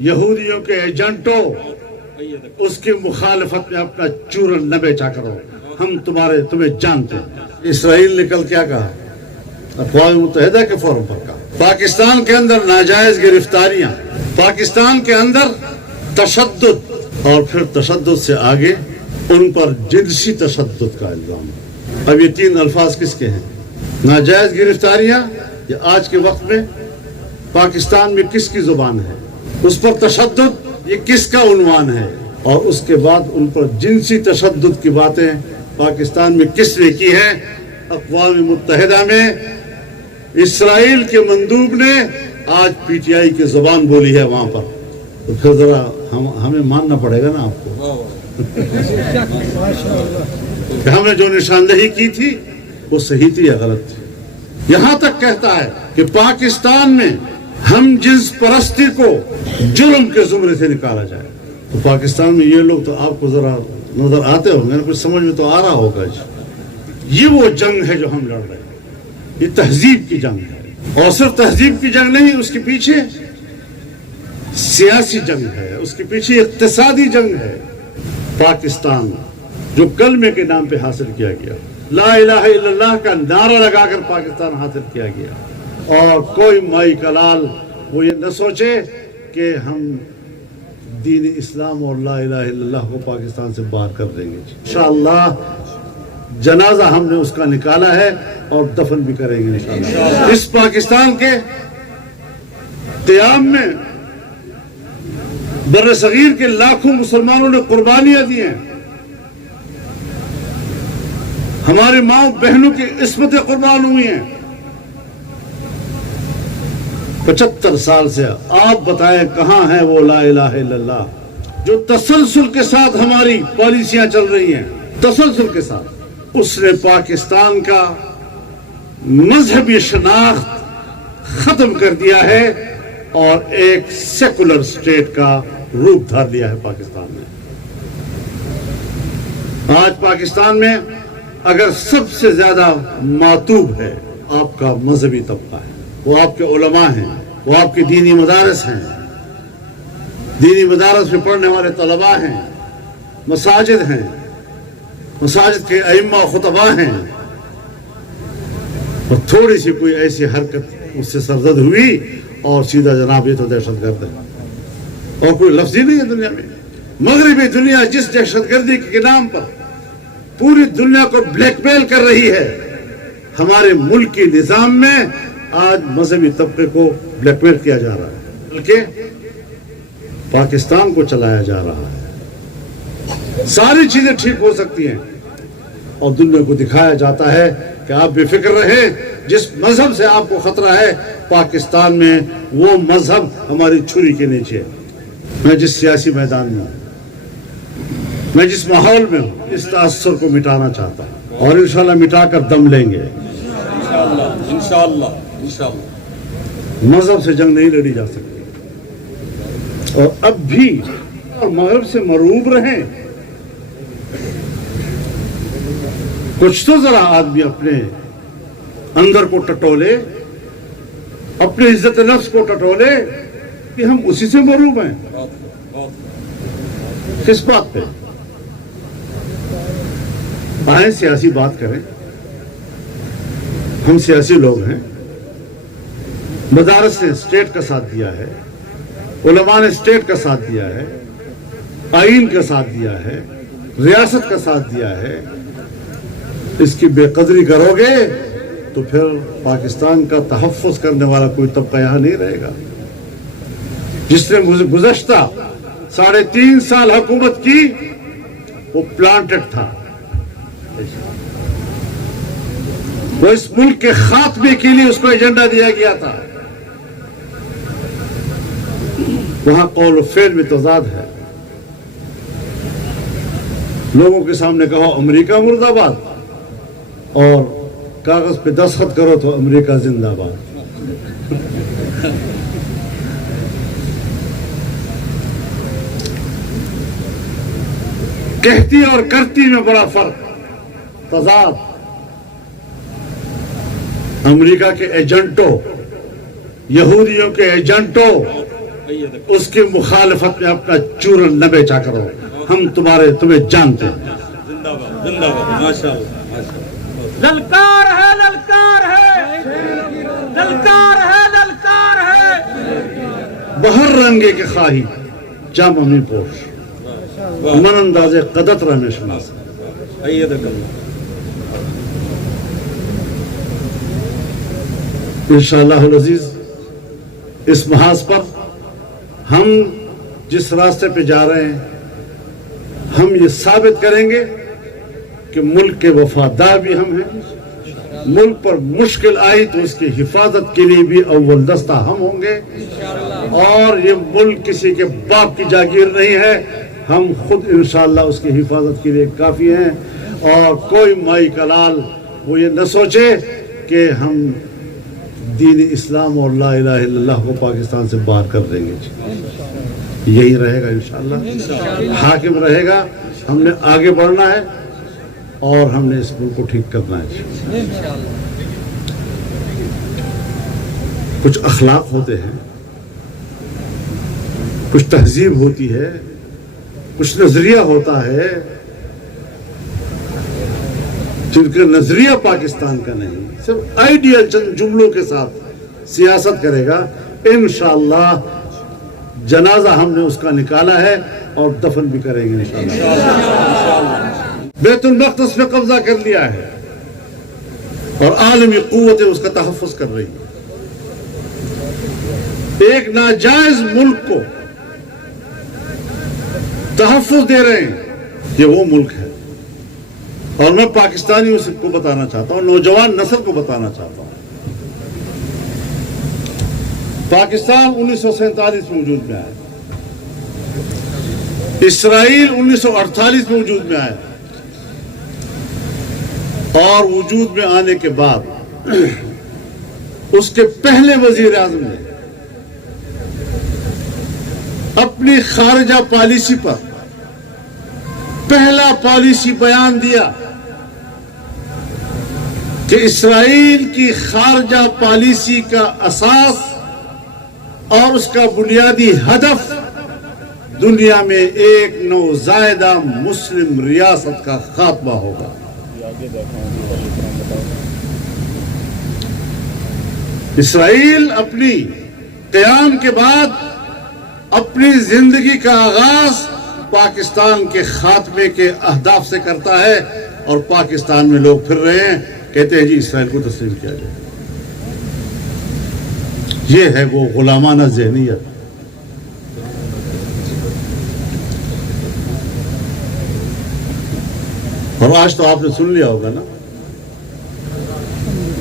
یہودیوں کے ایجنٹوں اس کی مخالفت میں اپنا چورن نہ بیچا کرو، ہم تمہیں جانتے ہیں۔ اسرائیل نے کل کیا کہا؟ اقوام متحدہ کے فورم پر کہا پاکستان کے اندر ناجائز گرفتاریاں، پاکستان کے اندر تشدد، اور پھر تشدد سے آگے ان پر جنسی تشدد کا الزام۔ اب یہ تین الفاظ کس کے ہیں؟ ناجائز گرفتاریاں یہ آج کے وقت میں پاکستان میں کس کی زبان ہے؟ اس پر تشدد یہ کس کا عنوان ہے؟ اور اس کے بعد ان پر جنسی تشدد کی باتیں پاکستان میں کس نے کی ہے؟ اقوام متحدہ میں اسرائیل کے مندوب نے آج پی ٹی آئی کی زبان بولی ہے وہاں پر، تو پھر ذرا ہمیں ماننا پڑے گا نا آپ کو کہ ہم نے جو نشاندہی کی تھی وہ صحیح تھی یا غلط تھی۔ یہاں تک کہتا ہے کہ پاکستان میں ہم جنس پرستی کو جرم کے زمرے سے نکالا جائے۔ تو پاکستان میں یہ لوگ تو آپ کو ذرا نظر آتے ہوں گے، کچھ سمجھ میں تو آ رہا ہوگا یہ وہ جنگ ہے جو ہم لڑ رہے ہیں، یہ تہذیب کی جنگ ہے، اور صرف تہذیب کی جنگ نہیں، اس کے پیچھے سیاسی جنگ ہے، اس کے پیچھے اقتصادی جنگ ہے۔ پاکستان جو کلمے کے نام پہ حاصل کیا گیا، لا الہ الا اللہ کا نعرہ لگا کر پاکستان حاصل کیا گیا، اور کوئی مائی کلال وہ یہ نہ سوچے کہ ہم دین اسلام اور لا الہ الا اللہ کو پاکستان سے باہر کر دیں گے۔ انشاءاللہ جنازہ ہم نے اس کا نکالا ہے اور دفن بھی کریں گے انشاءاللہ۔ اس پاکستان کے قیام میں بر صغیر کے لاکھوں مسلمانوں نے قربانیاں دی ہیں، ہماری ماں بہنوں کی عصمتیں قربان ہوئی ہیں۔ 75 سال سے آپ بتائیں کہاں ہے وہ لا الہ الا اللہ جو تسلسل کے ساتھ ہماری پالیسیاں چل رہی ہیں، تسلسل کے ساتھ۔ اس نے پاکستان کا مذہبی شناخت ختم کر دیا ہے اور ایک سیکولر سٹیٹ کا روپ دھار لیا ہے پاکستان نے۔ آج پاکستان میں اگر سب سے زیادہ ماتوب ہے آپ کا مذہبی طبقہ ہے، وہ آپ کے علماء ہیں، وہ آپ کے دینی مدارس ہیں، دینی مدارس میں پڑھنے والے طلباء ہیں، مساجد ہیں، مساجد کے ائمہ و خطباء ہیں، اور تھوڑی سی کوئی ایسی حرکت اس سے سرزد ہوئی اور سیدھا جناب یہ تو دہشت گرد ہے، اور کوئی لفظ ہی نہیں ہے دنیا میں۔ مغربی دنیا جس دہشت گردی کے نام پر پوری دنیا کو بلیک میل کر رہی ہے، ہمارے ملک کی نظام میں آج مذہبی طبقے کو بلیک میل کیا جا رہا ہے، بلکہ پاکستان کو چلایا جا رہا ہے۔ ساری چیزیں ٹھیک ہو سکتی ہیں اور دنیا کو دکھایا جاتا ہے کہ آپ بے فکر رہیں، جس مذہب سے آپ کو خطرہ ہے پاکستان میں وہ مذہب ہماری چھری کے نیچے ہے۔ میں جس سیاسی میدان میں ہوں، میں جس ماحول میں ہوں، اس تاثر کو مٹانا چاہتا ہوں، اور انشاءاللہ مٹا کر دم لیں گے۔ انشاءاللہ مذہب سے جنگ نہیں لڑی جا سکتی، اور اب بھی اور مغرب سے مروب رہیں۔ کچھ تو ذرا آدمی اپنے اندر کو ٹٹولے، اپنے عزت نفس کو ٹٹولے کہ ہم اسی سے مروب ہیں۔ کس بات پہ؟ آئیں سیاسی بات کریں، ہم سیاسی لوگ ہیں، مدارس نے اسٹیٹ کا ساتھ دیا ہے، علماء نے اسٹیٹ کا ساتھ دیا ہے، آئین کا ساتھ دیا ہے، ریاست کا ساتھ دیا ہے۔ اس کی بے قدری کرو گے تو پھر پاکستان کا تحفظ کرنے والا کوئی طبقہ یہاں نہیں رہے گا۔ جس نے گزشتہ 3.5 سال حکومت کی وہ پلانٹڈ تھا، وہ اس ملک کے خاتمے کے لیے اس کو ایجنڈا دیا گیا تھا۔ وہاں قول و فعل میں تضاد ہے۔ لوگوں کے سامنے کہو امریکہ مرد آباد، اور کاغذ پہ دستخط کرو تو امریکہ زندہ باد۔ کہتی اور کرتی میں بڑا فرق، تضاد۔ امریکہ کے ایجنٹوں، یہودیوں کے ایجنٹوں اس کی مخالفت میں اپنا چورن نہ بیچا کرو. ہم تمہیں جانتے ہیں. للکار ہے للکار ہے للکار ہے للکار ہے. بہر رنگے کے خواہی جامہ می پوش من انداز قدت رہنے شناس. انشاءاللہ العزیز اس محاذ پر ہم جس راستے پہ جا رہے ہیں ہم یہ ثابت کریں گے کہ ملک کے وفادار بھی ہم ہیں. ملک پر مشکل آئی تو اس کی حفاظت کے لیے بھی اول دستہ ہم ہوں گے. اور یہ ملک کسی کے باپ کی جاگیر نہیں ہے. ہم خود انشاءاللہ اس کی حفاظت کے لیے کافی ہیں. اور کوئی مائی کلال وہ یہ نہ سوچے کہ ہم دین اسلام اور لا الہ الا اللہ کو پاکستان سے باہر کر دیں گے. یہی رہے گا انشاءاللہ. حاکم رہے گا. ہم نے آگے بڑھنا ہے اور ہم نے اس ملک کو ٹھیک کرنا ہے. کچھ اخلاق ہوتے ہیں, کچھ تہذیب ہوتی ہے, کچھ نظریہ ہوتا ہے جن کا نظریہ پاکستان کا نہیں, صرف آئیڈیل چند جملوں کے ساتھ سیاست کرے گا. انشاءاللہ جنازہ ہم نے اس کا نکالا ہے اور دفن بھی کریں گے انشاءاللہ. بیت المقدس پہ قبضہ کر لیا ہے اور عالمی قوتیں اس کا تحفظ کر رہی ہیں. ایک ناجائز ملک کو تحفظ دے رہے ہیں. یہ وہ ملک ہے. اور میں پاکستانیوں سب کو بتانا چاہتا ہوں, نوجوان نسل کو بتانا چاہتا ہوں, پاکستان 1947 میں وجود میں آیا, اسرائیل 1948 میں وجود میں آیا, اور وجود میں آنے کے بعد اس کے پہلے وزیر اعظم نے اپنی خارجہ پالیسی پر پہلا پالیسی بیان دیا کہ اسرائیل کی خارجہ پالیسی کا اساس اور اس کا بنیادی ہدف دنیا میں ایک نوزائیدہ مسلم ریاست کا خاتمہ ہوگا. اسرائیل اپنی قیام کے بعد اپنی زندگی کا آغاز پاکستان کے خاتمے کے اہداف سے کرتا ہے, اور پاکستان میں لوگ پھر رہے ہیں کہتے ہیں جی اسرائیل کو تسلیم کیا جائے. یہ ہے وہ غلامانہ ذہنیت. اور آج تو آپ نے سن لیا ہوگا نا